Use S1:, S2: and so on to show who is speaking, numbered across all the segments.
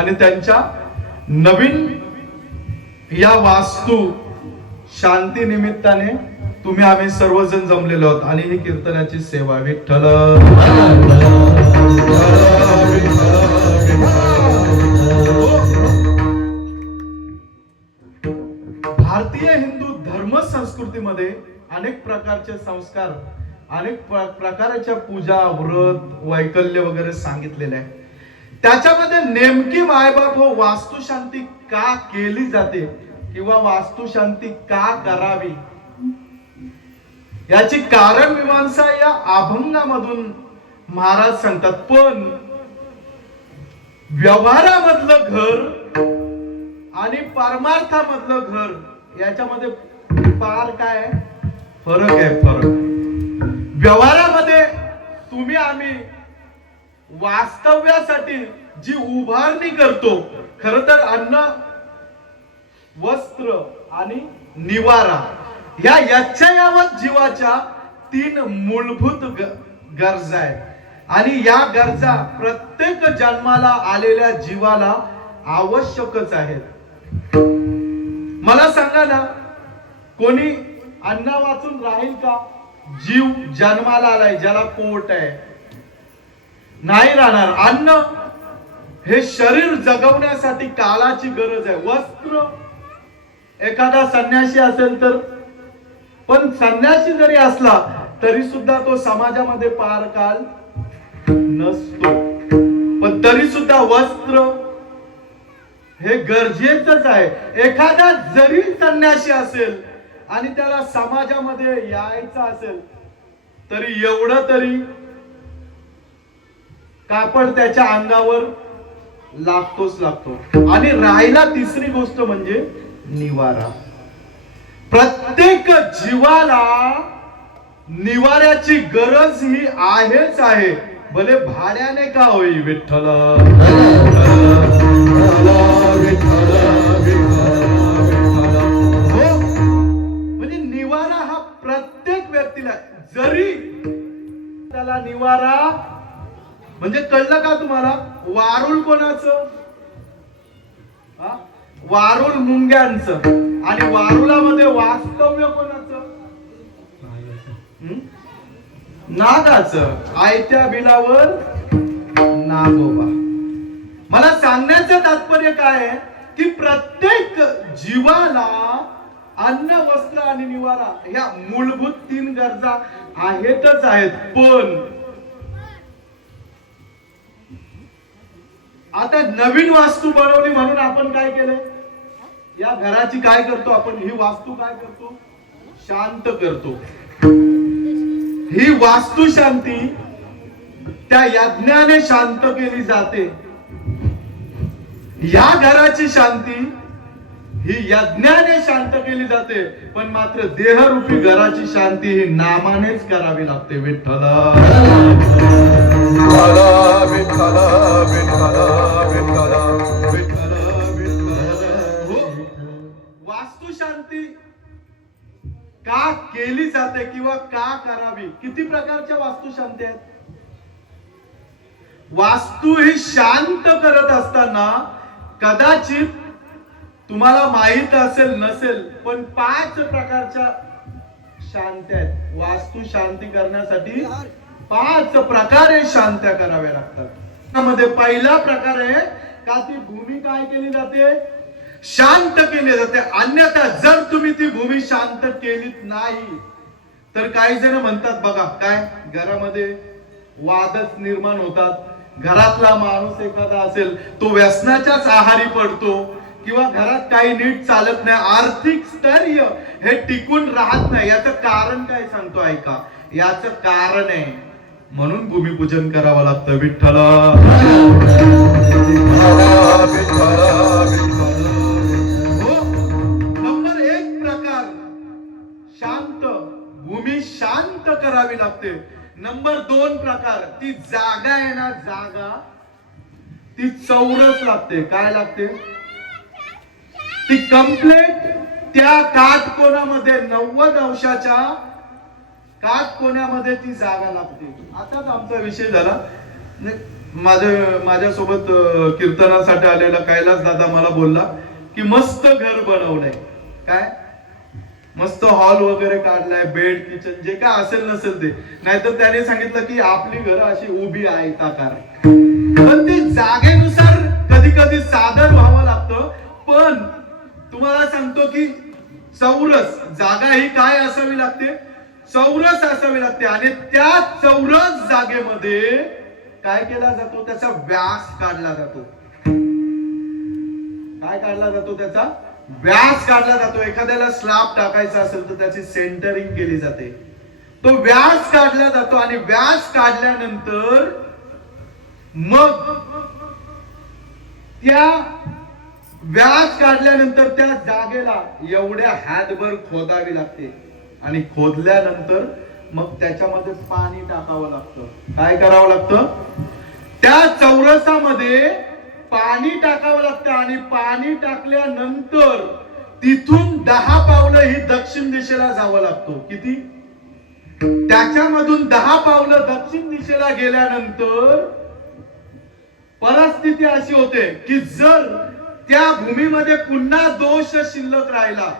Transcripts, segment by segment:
S1: आणि त्यांच्या नवीन या वास्तू शांती निमित्ताने तुम्ही आम्ही सर्वजण जमलेलो आहोत. आणि ही कीर्तनाची सेवा विठ्ठल. भारतीय हिंदू धर्म संस्कृतीमध्ये अनेक प्रकारचे संस्कार अनेक प्र- प्रकारच्या पूजा व्रत वैकल्य वगैरे सांगितलेले आहे. त्याच्यामध्ये नेमकी मायबाप हो वास्तुशांती का केली जाते किंवा वास्तुशांती का करावी? याची कारण मीमांसा या अभंगामधून महाराज सांगतात. पण व्यवहारामधलं घर आणि परमार्थामधलं घर याच्यामध्ये पार काय फरक आहे फरक व्यवहारामध्ये तुम्ही आम्ही वास्तव्यासाठी जी उभारणी करतो खर तर अन्न वस्त्र आणि निवारा या यच्छयावत जीवाच्या तीन मूलभूत गरजा आहेत. आणि या गरजा प्रत्येक जन्माला आलेल्या जीवाला आवश्यकच आहेत. मला सांगा ना कोणी अन्न वाचून राहील का? जीव जन्माला आलाय ज्याला पोट आहे. नाही राहणार. अन्न हे शरीर जगवण्यासाठी काळाची गरज आहे. वस्त्र एखादा संन्यासी असेल तर पण संन्यासी जरी असला तरी सुद्धा तो समाजामध्ये पार काल नसतो. पण तरी सुद्धा वस्त्र हे गरजेचंच आहे. एखादा जरी संन्यासी असेल आणि त्याला समाजामध्ये यायचं असेल तरी एवढं तरी कापड त्याच्या अंगावर लागतोच लागतो. आणि राहिला तिसरी गोष्ट म्हणजे निवारा. प्रत्येक जीवाला निवाऱ्याची गरज ही आहेच आहे. भले भाड्याने का होई विठ्ठल? हो? म्हणजे निवारा हा प्रत्येक व्यक्तीला जरी त्याला निवारा म्हणजे कळलं का तुम्हाला? वारुळ कोणाचं? वारुळ मुंग्यांचं. आणि वारुळामध्ये वास्तव्य कोणाचं? नादाच नागाचं. आयत्या बिलावर नागोबा. मला सांगण्याचं तात्पर्य काय आहे? की प्रत्येक जीवाला अन्न वस्त्र आणि निवारा ह्या मूलभूत तीन गरजा आहेतच आहेत. पण आता नवीन वास्तू बनवली म्हणून आपण काय केलं या घराची काय करतो आपण? ही वास्तू काय करतो? शांत करतो. ही वास्तू शांती त्या यज्ञाने शांत केली जाते. या घराची शांती ही यज्ञाने शांत केली जाते. पण मात्र देहरूपी घराची शांती ही नामानेच करावी लागते विठ्ठल. हो, वास्तुशांती का केली जाते किंवा का करावी? किती प्रकारच्या वास्तुशांती आहेत? वास्तू ही शांत करत असताना कदाचित तुम्हाला माहीत असेल नसेल पण पाच प्रकारच्या शांती आहेत. वास्तू शांती करण्यासाठी पाच प्रकारे शांत्या कराव्या लागतात. त्यामध्ये पहिला प्रकार आहे का ती भूमी काय केली जाते? शांत केली जाते. अन्यथा जर तुम्ही ती भूमी शांत केलीत नाही तर काही जण म्हणतात बघा काय? घरामध्ये वादच निर्माण होतात. घरातला माणूस एखादा असेल तो व्यसनाच्याच आहारी पडतो किंवा घरात काही नीट चालत नाही. आर्थिक स्थैर्य हे टिकून राहत नाही. याचं कारण काय सांगतो ऐका. याचं कारण आहे म्हणून भूमिपूजन करावं लागतं विठ्ठल. हो, नंबर एक प्रकार. शांत भूमी शांत करावी लागते. नंबर दोन प्रकार ती जागा आहे ना जागा. ती चौरस लागते. काय लागते? ती कम्प्लेट त्या काटकोणामध्ये नव्वद अंशाच्या काटकोण्यामध्ये ती जागा लागते. आताच आमचा विषय झाला. माझ्या माझ्यासोबत कीर्तनासाठी आलेला कैलास दादा मला बोलला की मस्त घर बनवलंय. काय? मस्त हॉल वगैरे काढलाय बेड किचन जे काय असेल नसेल ते. नाहीतर त्याने सांगितलं की आपली घरं अशी उभी आहेत आकार. पण ती जागेनुसार कधी कधी सादर व्हावं लागतं. पण तुम्हाला सांगतो की चौरस जागा ही काय असावी लागते? चौरस असावी लागते आणि त्या चौरस जागेमध्ये काय केला जातो? त्याचा व्यास काढला जातो. काय काढला जातो त्याचा? व्यास काढला जातो. एखाद्याला स्लॅब टाकायचा असेल तर त्याची सेंटरिंग केली जाते. तो व्यास काढला जातो आणि व्यास काढल्यानंतर मग त्या व्यास काढल्यानंतर त्या जागेला एवढ्या हातभर खोदावी लागते. आणि खोदल्यानंतर मग त्याच्यामध्ये पाणी टाकावं लागतं. काय करावं लागतं? त्या चौरसामध्ये पाणी टाकावं लागतं आणि पाणी टाकल्यानंतर तिथून दहा पावलं ही दक्षिण दिशेला जावं लागतो. किती? त्याच्यामधून दहा पावलं दक्षिण दिशेला गेल्यानंतर परिस्थिती अशी होते की जर त्या भूमीमध्ये पुन्हा दोष शिल्लक राहिला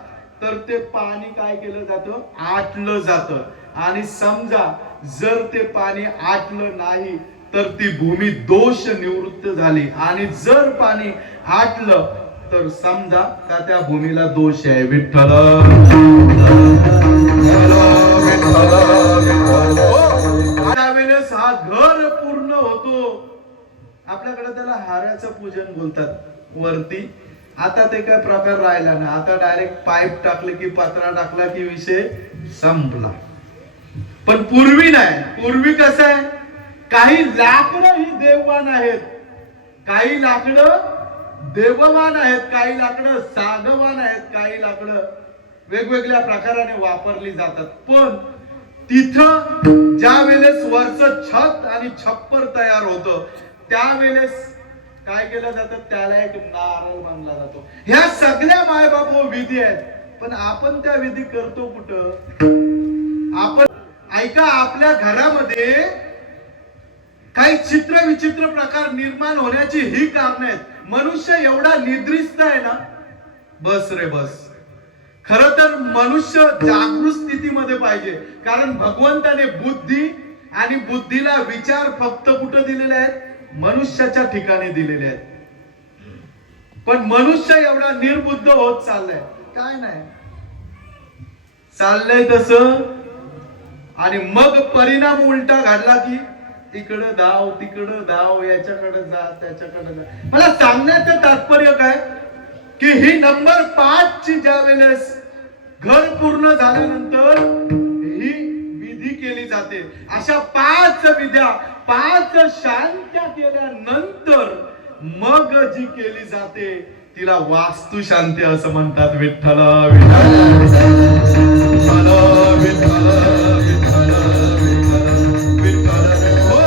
S1: तर ते पाणी काय केलं जातं? आटलं जातं. आणि समजा जर ते पाणी आटलं नाही तर ती भूमी दोष निवृत्त झाली. आणि जर पाणी आटलं तर समजा का त्या भूमीला दोष आहे? विठ्ठल. त्यावेळेस हा घर पूर्ण होतो. आपल्याकडे त्याला हाराचं पूजन बोलतात. वरती आता ते काय प्रकार राहिला नाही. आता डायरेक्ट पाईप टाकले की पत्रा टाकला की विषय संपला. पण पूर्वी नाही. पूर्वी कसं आहे? काही लाकडं ही देववान आहेत. काही लाकडं देववान आहेत. काही लाकडं सागवान आहेत. काही लाकडं वेगवेगळ्या प्रकाराने वापरली जातात. पण तिथं ज्या वेळेस वरच छत आणि छप्पर तयार होतं त्यावेळेस काय केलं जातं? त्याला एक नारळ मानला जातो. ह्या सगळ्या मायबाप हो विधी आहेत. पण आपण त्या विधी करतो कुठं? आपण ऐका आपल्या घरामध्ये काही चित्र विचित्र प्रकार निर्माण होण्याची ही कारण आहेत. मनुष्य एवढा निद्रिस्त आहे ना? बस रे बस. खर तर मनुष्य जागृत स्थितीमध्ये पाहिजे. कारण भगवंताने बुद्धी आणि बुद्धीला विचार फक्त कुठं दिलेले आहेत? मनुष्याच्या ठिकाणी दिलेले आहेत. पण मनुष्य एवढा निर्बुद्ध होत चाललाय. काय नाही. चाललंय तस. आणि मग परिणाम उलटा घडला की तिकडं धाव तिकडं धाव याच्याकडे जा त्याच्याकडे जा. मला सांगण्याचं तात्पर्य काय? की ही नंबर पाच ची ज्या वेळेस घर पूर्ण झाल्यानंतर ही विधी केली जाते. अशा पाच विद्या पाच शांत्या केल्यानंतर मग जी केली जाते तिला वास्तू शांती असं म्हणतात विठ्ठल विठ्ठल. विठ्ठल विठ्ठल विठ्ठल हो,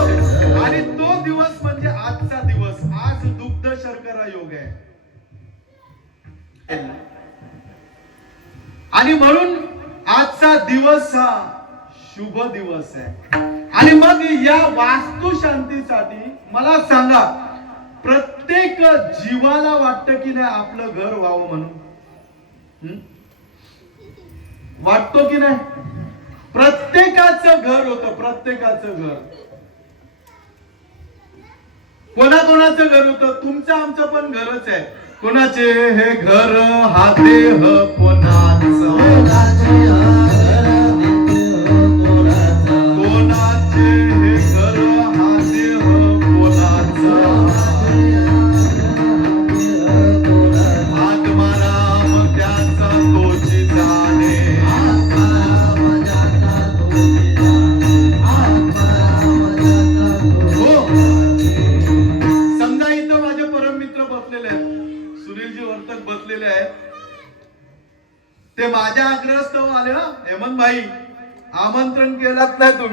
S1: आणि तो दिवस म्हणजे आजचा दिवस. आज दुग्ध शर्करा योग आहे. आणि म्हणून आजचा दिवस हा शुभ दिवस आहे. आणि मग या वास्तू शांतीसाठी मला सांगा प्रत्येक जीवाला वाटतं की नाही आपलं घर व्हावं म्हणून? वाटतो की नाही? प्रत्येकाचं घर होतं प्रत्येकाचं घर. कोणाकोणाचं घर होतं? तुमचं आमचं पण घरच आहे. कोणाचे? हे घर हा कोणा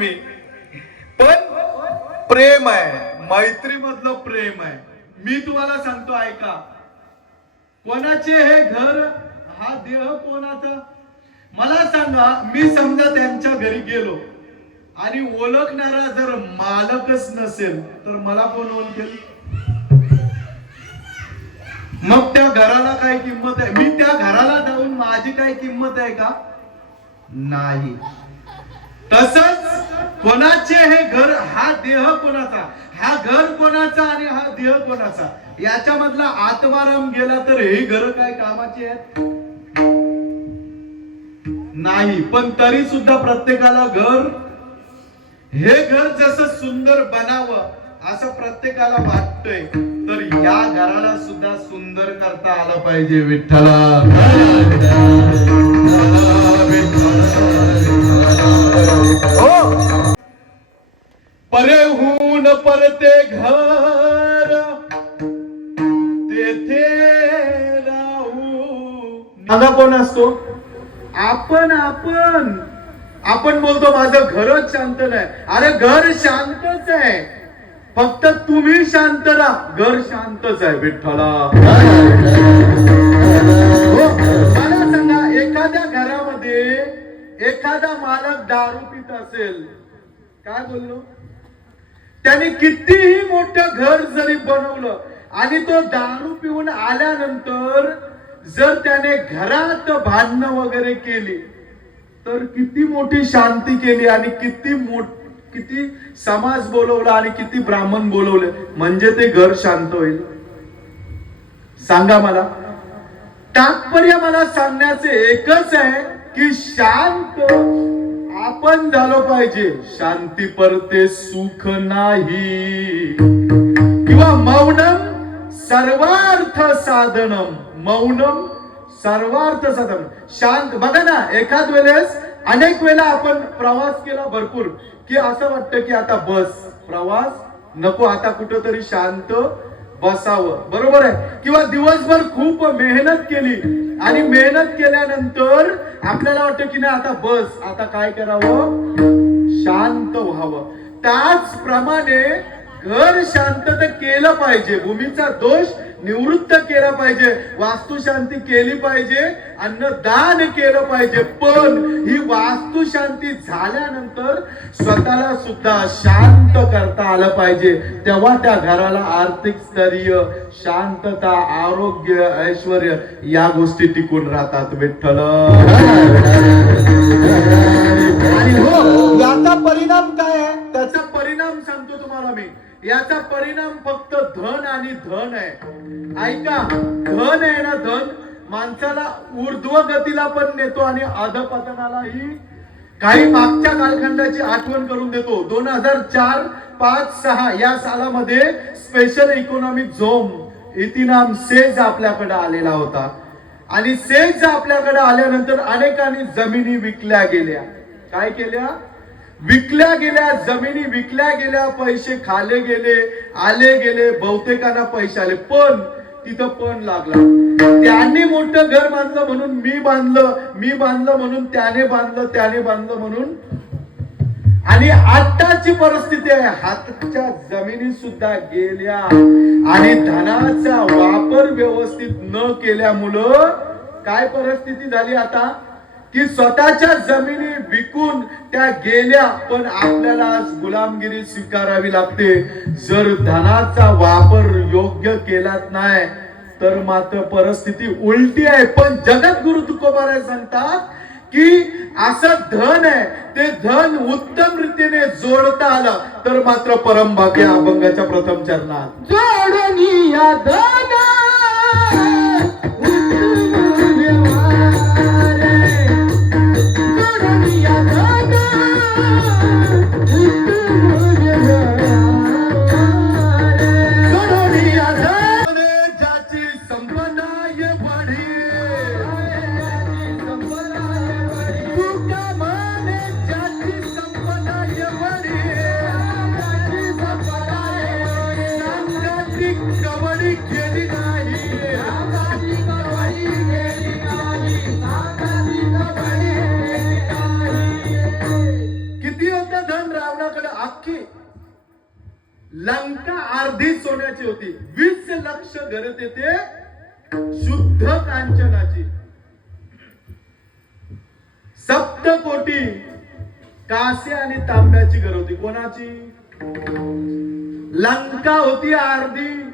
S1: तुम्ही. पण प्रेम आहे. मैत्री मधलं प्रेम आहे. मी तुम्हाला सांगतो ऐका. कोणाचे हे घर हा देह कोणाचा? मला सांगा मी समजा त्यांच्या घरी गेलो आणि ओळखणारा जर मालकच नसेल तर मला कोण ओळखेल? मग त्या घराला काय किंमत आहे? मी त्या घराला जाऊन माझी काय किंमत आहे का? नाही. तसंच कोणाचे हे घर हा देह कोणाचा? हा घर कोणाचा आणि हा देह कोणाचा? याच्यामधला आत्माराम गेला तर हे घर काय कामाचे आहेत? नाही पण तरी सुद्धा प्रत्येकाला घर हे घर जसं सुंदर बनावं असं प्रत्येकाला वाटतंय तर या घराला सुद्धा सुंदर करता आलं पाहिजे विठ्ठला. हो. परते घर तेथे राहू माझा कोण असतो? आपण आपण. आपण बोलतो माझं घरच शांत नाही. अरे घर शांतच आहे. फक्त तुम्ही शांत राहा. घर शांतच आहे विठ्ठला. हो, मला सांगा एखाद्या घरामध्ये एखादा मालक दारू पित असेल काय बोललो? त्याने कितीही मोठं घर जरी बनवलं आणि तो दारू पिऊन आल्यानंतर जर त्याने घरात भांडणं वगैरे केली तर किती मोठी शांती केली आणि किती मोठ किती समाज बोलवला आणि किती ब्राह्मण बोलवले. म्हणजे ते घर शांत होईल. सांगा मला. तात्पर्य मला सांगण्याचे एकच आहे की शांत आपण झालो पाहिजे. शांती परते सुख नाही. किंवा मौनम सर्वार्थ साधनम. मौनम सर्वार्थ साधन शांत बघा ना एखाद वेळेस अनेक वेळा आपण प्रवास केला भरपूर की असं वाटतं की आता बस प्रवास नको आता कुठंतरी शांत बसावं. बरोबर आहे? किंवा दिवसभर खूप मेहनत केली आणि मेहनत केल्यानंतर आपल्याला वाटतं की नाही आता बस आता काय करावं? शांत व्हावं. त्याचप्रमाणे घर शांत तर केलं पाहिजे. भूमीचा दोष निवृत्त केला पाहिजे वास्तुशांती केली पाहिजे अन्नदान केलं पाहिजे. पण ही वास्तुशांती झाल्यानंतर स्वतःला सुद्धा शांत करता आलं पाहिजे. तेव्हा त्या घराला आर्थिक स्तरीय शांतता आरोग्य ऐश्वर या गोष्टी टिकून राहतात विठ्ठल. आणि हो याचा परिणाम काय आहे? त्याचा परिणाम सांगतो तुम्हाला मी. याचा परिणाम फक्त आणि धन आहे. ऐका धन आहे ना धन? माणसाला ऊर्ध्व गतीला पण नेतो आणि अधपतनालाही काही मागच्या कालखंडाची आठवण करून देतो. दोन हजार चार पाच सहा या सालामध्ये स्पेशल इकॉनॉमिक झोन इतिनाम सेज आपल्याकडे आलेला होता. आणि सेज आपल्याकडे आल्यानंतर अनेकांनी जमिनी विकल्या गेल्या. काय केल्या? विकल्या गेल्या जमिनी विकल्या गेल्या पैसे खाले गेले आले गेले बहुतेकांना पैसे आले. पण तिथं पण लागला. त्यांनी मोठं घर बांधलं म्हणून मी बांधलं मी बांधलं म्हणून त्याने बांधलं त्याने बांधलं म्हणून. आणि आताची परिस्थिती आहे हातच्या जमिनी सुद्धा गेल्या. आणि धनाचा वापर व्यवस्थित न केल्यामुळं काय परिस्थिती झाली आता? की स्वतःच्या जमिनी विकून त्या गेल्या पण आपल्याला आज गुलामगिरी स्वीकारावी लागते. जर धनाचा वापर योग्य केलाच नाही तर मात्र परिस्थिती उलटी आहे. पण जगद्गुरु तुकोबार सांगतात की असं धन आहे ते धन उत्तम रीतीने जोडता आलं तर मात्र परमभाग्य अभंगाच्या प्रथम चरणात.
S2: जोडणी.
S1: लंका अर्धी सोन्याची होती. वीस लक्ष घर येते शुद्ध कांचनाची. सप्त कोटी कासे आणि तांब्याची घर होती. कोणाची? लंका होती अर्धी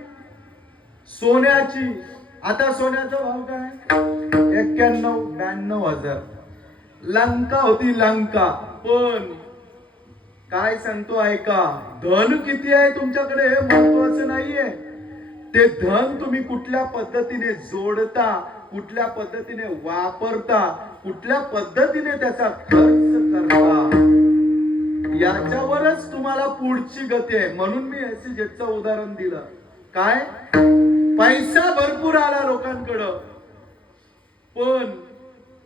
S1: सोन्याची. आता सोन्याचा भाव काय? एक्क्याण्णव ब्याण्णव हजार. लंका होती लंका. पण काय सांगतो ऐका धन किती आहे तुमच्याकडे हे महत्वाचं नाहीये. ते धन तुम्ही कुठल्या पद्धतीने जोडता कुठल्या पद्धतीने वापरता कुठल्या पद्धतीने त्याचा खर्च करता याच्यावरच तुम्हाला पुढची गती आहे. म्हणून मी एसीजेटचं उदाहरण दिलं. काय? पैसा भरपूर आला लोकांकडं. पण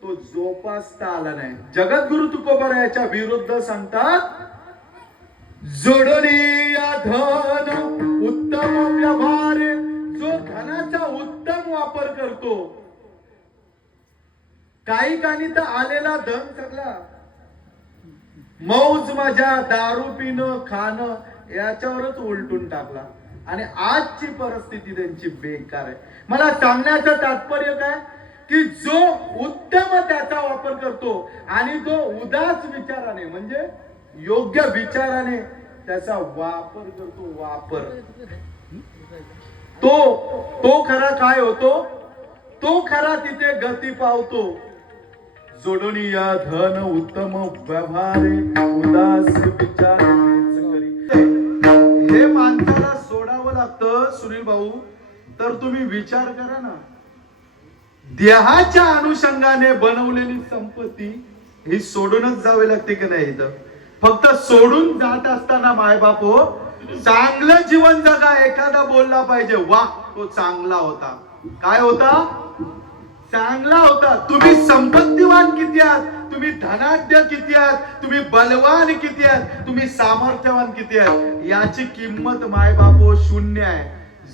S1: तो जोपासता आला नाही. जगद्गुरु तुकोबर याच्या विरुद्ध सांगतात जोडणी धन उत्तम व्यवहार. जो धनाचा उत्तम वापर करतो. काही कानी तर आलेला धन सगळा. मौज माझ्या दारू पिणं खाणं याच्यावरच उलटून टाकला. आणि आजची परिस्थिती त्यांची बेकार आहे. मला सांगण्याचं तात्पर्य काय? की जो उत्तम त्याचा वापर करतो आणि जो उदास विचाराने म्हणजे योग्य विचाराने त्याचा वापर करतो वापर. तो तो खरा काय होतो? तो खरा तिथे गती पावतो. जोडणी या धन उत्तम व्यवहारे उदास विचार हे माणसाला सोडावं लागतं सुनील भाऊ. तर तुम्ही विचार करा ना. देहाच्या अनुषंगाने बनवलेली संपत्ती ही सोडूनच जावे लागते की नाही इथं? फक्त सोडून जात असताना मायबाप हो चांगलं जीवन जगा एखादा बोलला पाहिजे वा तो चांगला होता. काय होता? चांगला होता. तुम्ही संपत्तीवान किती आहात? तुम्ही धनाढ्य किती आहात? तुम्ही बलवान किती आहात? तुम्ही सामर्थ्यवान किती आहात? याची किंमत मायबापो हो शून्य आहे.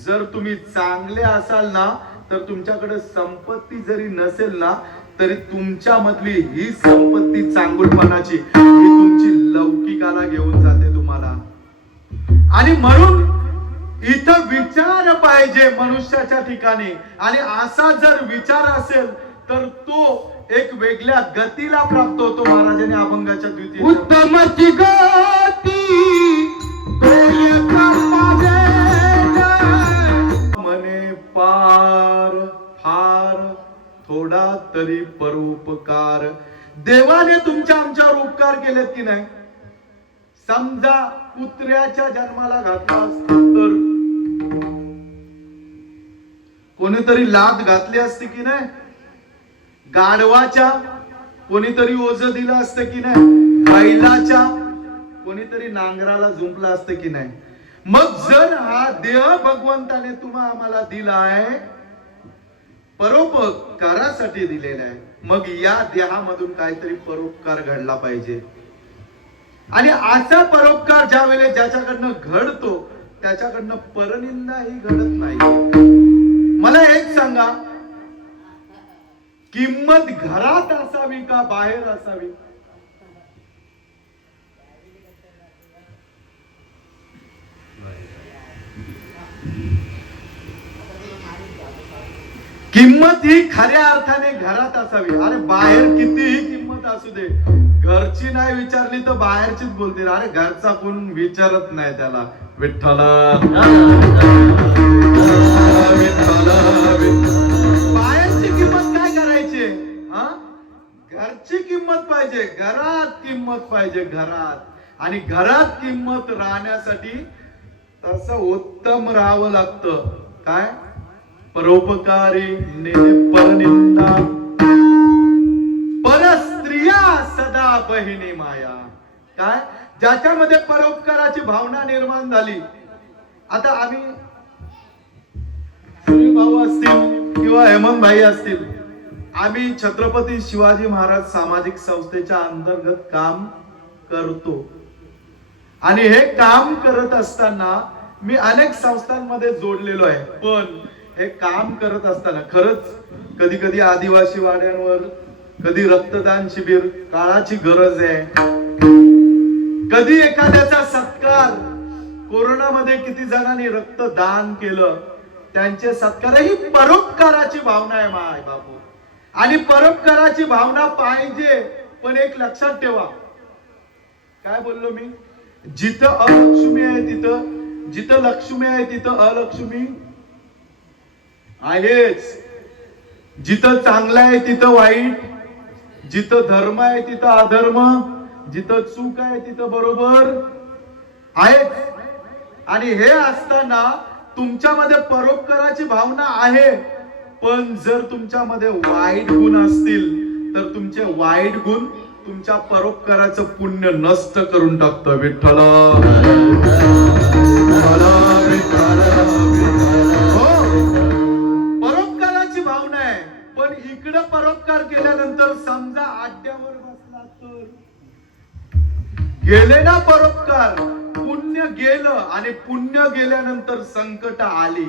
S1: जर तुम्ही चांगले असाल ना तर तुमच्याकडे संपत्ती जरी नसेल ना तरी तुमच्या मधली ही संपत्ती चांगुलपणाची ही तुमची लौकिकाला घेऊन जाते तुम्हाला. आणि म्हणून इथं विचार पाहिजे मनुष्याच्या ठिकाणी. आणि असा जर विचार असेल तर तो एक वेगळ्या गतीला प्राप्त होतो महाराजांनी अभंगाच्या द्वितीय
S2: उत्तमची गती
S1: तरी परोपकार. देवाने तुमच्या आमच्यावर उपकार केलेत की नाही? समजा कुत्र्याच्या जन्माला घातला तर? कोणीतरी लाद घातली असते की नाही? गाढवाच्या कोणीतरी ओझ दिलं असतं की नाही? बैलाच्या कोणीतरी नांगराला झुंपलं असतं की नाही? मग जर हा देह भगवंताने तुम्हा आम्हाला दिला आहे परोपकारासाठी दिलेला आहे. मग या देहामधून काहीतरी परोपकार घडला पाहिजे. आणि असा परोपकार ज्या वेळेला ज्याच्याकडनं घडतो त्याच्याकडनं परनिंदाही घडत नाही. मला एक सांगा किंमत घरात असावी का बाहेर असावी? किंमत ही खऱ्या अर्थाने घरात असावी. अरे बाहेर कितीही किंमत असू दे. घरची नाही विचारली तर बाहेरचीच बोलतील. अरे घरचा कोण विचारत नाही त्याला. विठ्ठल. बाहेरची किंमत काय करायची? हा? घरची किंमत पाहिजे. घरात किंमत पाहिजे घरात. आणि घरात किंमत राहण्यासाठी तसं उत्तम राहावं लागतं. काय? परोपकारी परनिंदा. परस्त्रिया सदा बहिणी माया. काय? ज्याच्यामध्ये परोपकाराची भावना निर्माण झाली. आता आम्ही भाऊ असतील किंवा हेमंत भाई असतील आम्ही छत्रपती शिवाजी महाराज सामाजिक संस्थेच्या अंतर्गत काम करतो. आणि हे काम करत असताना मी अनेक संस्थांमध्ये जोडलेलो आहे. पण हे काम करत असताना खरंच कधी कधी आदिवासी वाड्यांवर कधी रक्तदान शिबिर काळाची गरज आहे. कधी एखाद्याचा सत्कार कोरोनामध्ये किती जणांनी रक्तदान केलं त्यांचे सत्कार ही परोपकाराची भावना आहे माय बापू. आणि परोपकाराची भावना पाहिजे पण एक लक्षात ठेवा. काय बोललो मी? जिथं अलक्ष्मी आहे तिथं जिथं लक्ष्मी आहे तिथं अलक्ष्मी आहेच. जिथं चांगलं आहे तिथं वाईट जिथं धर्म आहे तिथं अधर्म जिथं चूक आहे तिथं बरोबर आहेच. आणि हे असताना तुमच्यामध्ये परोपकाराची भावना आहे. पण जर तुमच्यामध्ये वाईट गुण असतील तर तुमचे वाईट गुण तुमच्या परोपकाराचं पुण्य नष्ट करून टाकतं. विठ्ठल. चमत्कार केल्यानंतर समजा आड्यावर बसला तर? गेले ना परोपकार. पुण्य गेलं आणि पुण्य गेल्यानंतर संकट आली.